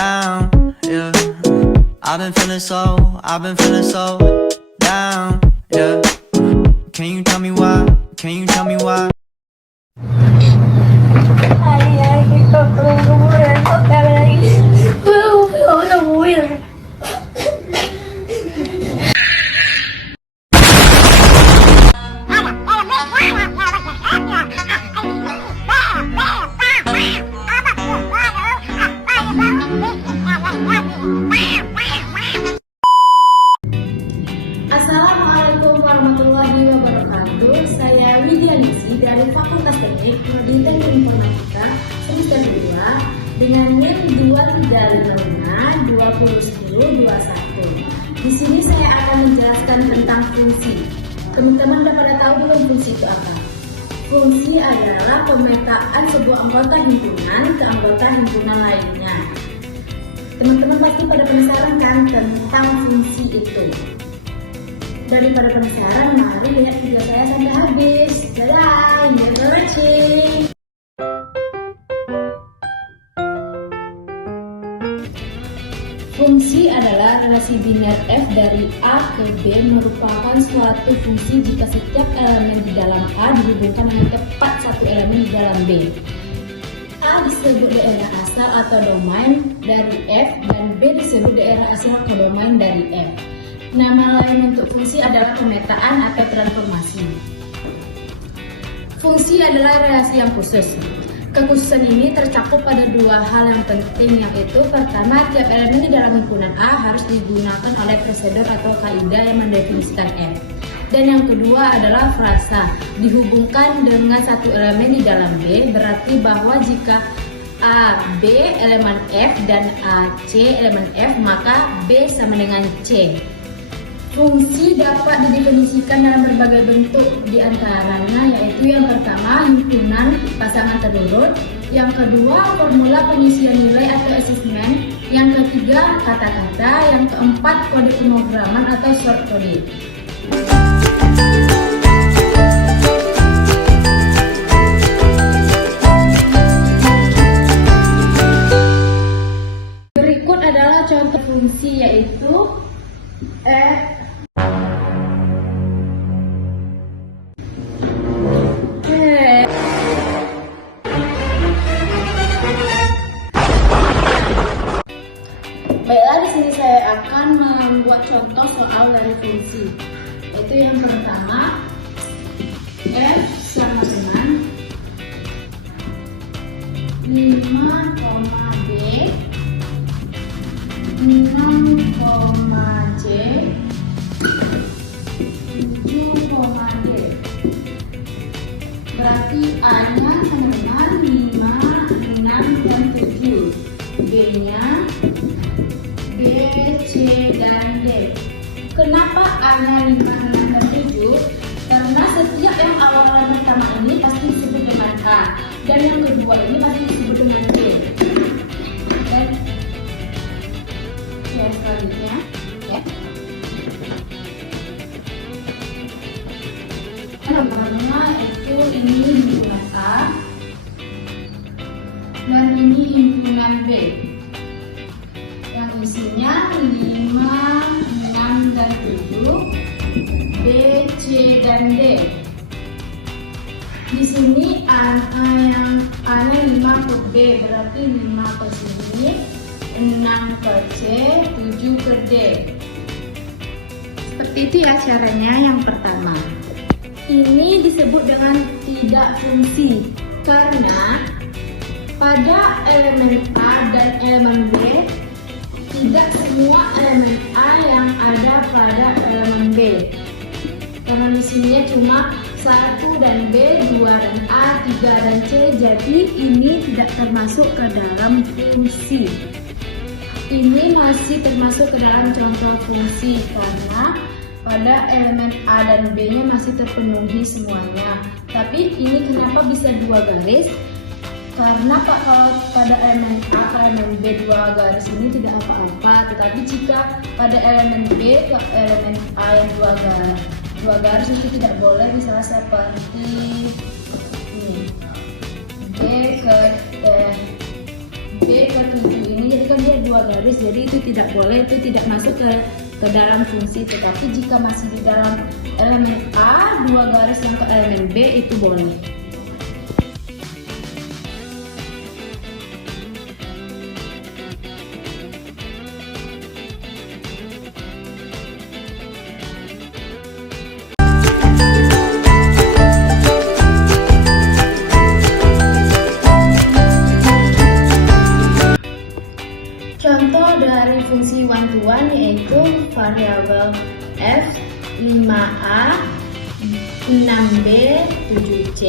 down, yeah. I've been feeling so down, yeah. Can you tell me why? Can you tell me why? Ay, kita keluar hotel lagi. Udah buir. Assalamualaikum warahmatullahi wabarakatuh. Saya Widya Nisi dari Fakultas Teknik Prodi Teknik Informatika semester 2 dengan NIM 2355201021. Di sini saya akan menjelaskan tentang fungsi. Teman-teman udah pada tahu belum fungsi itu apa? Fungsi adalah pemetaan sebuah anggota himpunan ke anggota himpunan lainnya. Teman-teman pasti pada penasaran kan tentang fungsi itu. Daripada penasaran, mari lihat video saya sampai habis. Dadah, enjoy watching. Fungsi adalah relasi biner F dari A ke B merupakan suatu fungsi jika setiap elemen di dalam A dihubungkan dengan tepat satu elemen di dalam B. A disebut daerah asal atau domain dari F dan B disebut daerah asal atau domain dari F. Nama lain untuk fungsi adalah pemetaan atau transformasi. Fungsi adalah relasi yang khusus. Kekhususan ini tercakup pada dua hal yang penting, yaitu pertama, tiap elemen di dalam himpunan A harus digunakan oleh prosedur atau kaidah yang mendefinisikan F. Dan yang kedua adalah frasa, dihubungkan dengan satu elemen di dalam B, berarti bahwa jika A, B elemen F dan A, C elemen F, maka B sama dengan C. Fungsi dapat didefinisikan dalam berbagai bentuk, diantaranya yaitu yang pertama himpunan pasangan terurut, yang kedua formula pengisian nilai atau asesmen, yang ketiga kata-kata, yang keempat kode pemrograman atau short code. Berikut adalah contoh fungsi yaitu Baiklah, di sini saya akan membuat contoh soal dari fungsi. Yaitu yang pertama, F sama dengan 5, B 6, C 7, D. Berarti A-nya sama dengan 5, 6, dan 7. B-nya B, C, dan D. Kenapa A-nya 5, 6, dan 7? Karena setiap yang awalan pertama ini pasti disebut dengan A, dan yang kedua ini pasti disebut dengan D. Dan yang selanjutnya, ya. Nomornya itu ini himpunan A, dan ini himpunan B. Yang isinya 5, 6, dan 7, B, C, dan D. Di sini A-nya 5 ke B, berarti 5 ke sini, 6 ke C, 7 ke D. Seperti itu ya caranya yang pertama. Ini disebut dengan tidak fungsi karena pada elemen A dan elemen B tidak semua elemen A yang ada pada elemen B. Karena di sini cuma 1 dan B, 2 dan A, 3 dan C, jadi ini tidak termasuk ke dalam fungsi. Ini masih termasuk ke dalam contoh fungsi karena pada elemen A dan B-nya masih terpenuhi semuanya. Tapi ini kenapa bisa 2 garis? Karena kalau pada elemen A ke elemen B 2 garis ini tidak apa-apa. Tetapi jika pada elemen B ke elemen A yang 2 garis itu tidak boleh. Misalnya seperti ini, B ke 7 ini, jadi kan dia 2 garis, jadi itu tidak boleh, itu tidak masuk ke dalam fungsi. Tetapi jika masih di dalam elemen A, 2 garis yang ke elemen B, itu boleh. Contoh dari fungsi one-to-one yaitu variabel f 5a, 6b, 7c.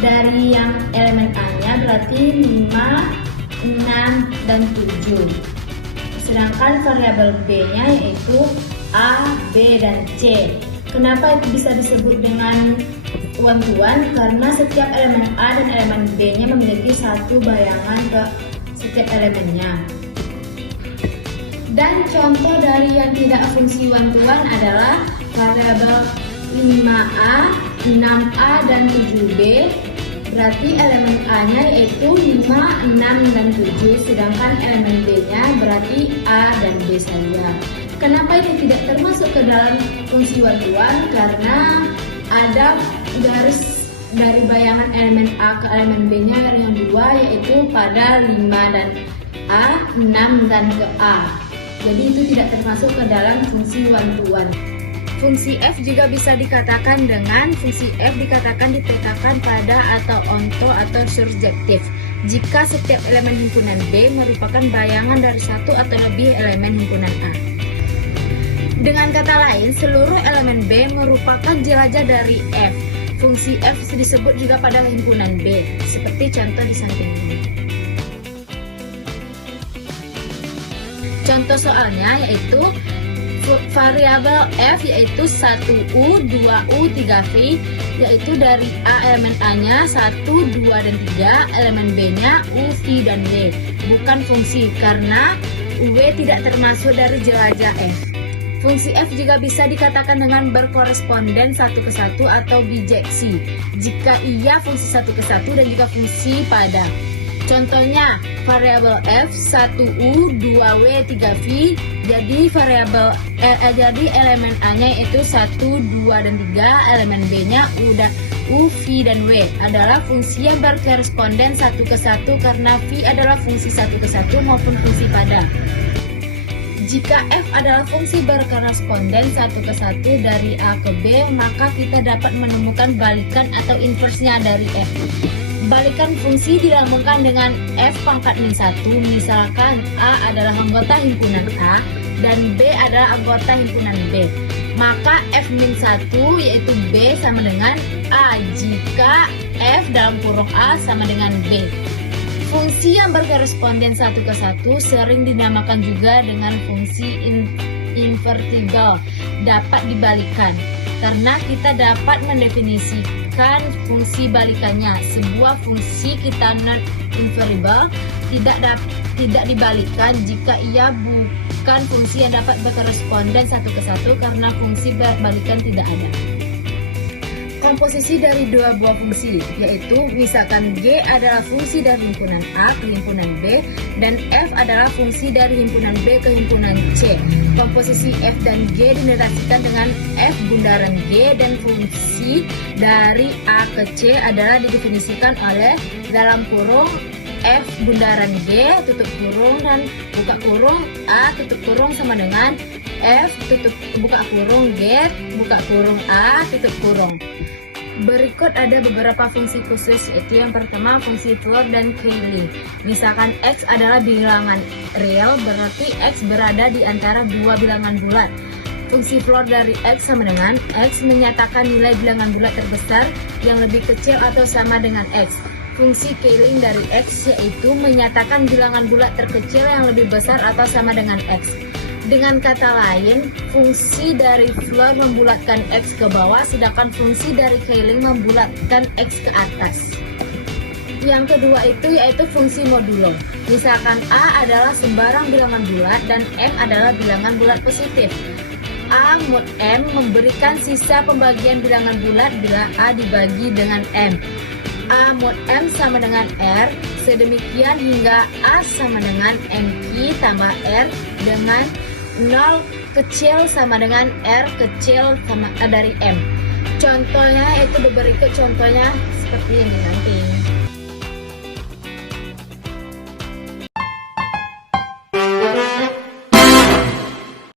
Dari yang elemen A-nya berarti 5, 6, dan 7. Sedangkan variabel B-nya yaitu A, B, dan C. Kenapa itu bisa disebut dengan one-to-one? Karena setiap elemen A dan elemen B-nya memiliki satu bayangan ke setiap elemennya. Dan contoh dari yang tidak fungsi one-to-one adalah variabel 5A, 6A, dan 7B. Berarti elemen A-nya yaitu 5, 6, dan 7, sedangkan elemen B-nya berarti A dan B saja. Kenapa ini tidak termasuk ke dalam fungsi one-to-one? Karena ada garis dari bayangan elemen A ke elemen B-nya yang dua, yaitu pada 5 dan A, 6 dan ke A. Jadi itu tidak termasuk ke dalam fungsi one-to-one. Fungsi f juga bisa dikatakan dengan fungsi f dikatakan dipetakan pada atau onto atau surjektif jika setiap elemen himpunan B merupakan bayangan dari satu atau lebih elemen himpunan A. Dengan kata lain, seluruh elemen B merupakan jelajah dari f. Fungsi f disebut juga pada himpunan B, seperti contoh di samping ini. Contoh soalnya yaitu variabel f yaitu 1u, 2u, 3v, yaitu dari A elemen A-nya 1, 2, dan 3, elemen B-nya u, v, dan w. Bukan fungsi karena w tidak termasuk dari jelajah f. Fungsi f juga bisa dikatakan dengan berkoresponden satu ke satu atau bijeksi jika ia fungsi satu ke satu dan juga fungsi pada. Contohnya variabel f 1u, 2w, 3v. Jadi variabel jadi elemen A-nya yaitu 1, 2, dan 3, elemen B-nya u, v, dan w adalah fungsi yang berkoresponden satu ke satu karena v adalah fungsi satu ke satu maupun fungsi pada. Jika f adalah fungsi berkoresponden satu ke satu dari A ke B, maka kita dapat menemukan balikan atau inversnya dari f. Balikan fungsi dilambungkan dengan f pangkat min 1, misalkan A adalah anggota himpunan A dan B adalah anggota himpunan B. Maka f min 1 yaitu B sama dengan A jika f dalam kurung A sama dengan B. Fungsi yang berkoresponden satu ke satu sering dinamakan juga dengan fungsi invertible, dapat dibalikan. Karena kita dapat mendefinisikan fungsi balikannya. Sebuah fungsi kita not invertible tidak dibalikan jika ia bukan fungsi yang dapat berkoresponden satu ke satu karena fungsi balikan tidak ada. Komposisi dari dua buah fungsi, yaitu misalkan G adalah fungsi dari himpunan A ke himpunan B dan F adalah fungsi dari himpunan B ke himpunan C. Komposisi F dan G dinerasikan dengan F bundaran G dan fungsi dari A ke C adalah didefinisikan oleh dalam kurung F bundaran G tutup kurung dan buka kurung A tutup kurung sama dengan F tutup buka kurung G buka kurung A tutup kurung. Berikut ada beberapa fungsi khusus, yaitu yang pertama fungsi Floor dan Cayley. Misalkan X adalah bilangan real, berarti X berada di antara dua bilangan bulat. Fungsi Floor dari X sama dengan X menyatakan nilai bilangan bulat terbesar yang lebih kecil atau sama dengan X. Fungsi Cayley dari X yaitu menyatakan bilangan bulat terkecil yang lebih besar atau sama dengan X. Dengan kata lain, fungsi dari Floor membulatkan X ke bawah, sedangkan fungsi dari Cayley membulatkan X ke atas. Yang kedua itu yaitu fungsi modulo. Misalkan A adalah sembarang bilangan bulat dan M adalah bilangan bulat positif. A mod M memberikan sisa pembagian bilangan bulat bila A dibagi dengan M. A mod M sama dengan R Sedemikian hingga A sama dengan MQ tambah R dengan 0 kecil sama dengan R kecil sama dari M. Contohnya itu berikut contohnya seperti yang di samping.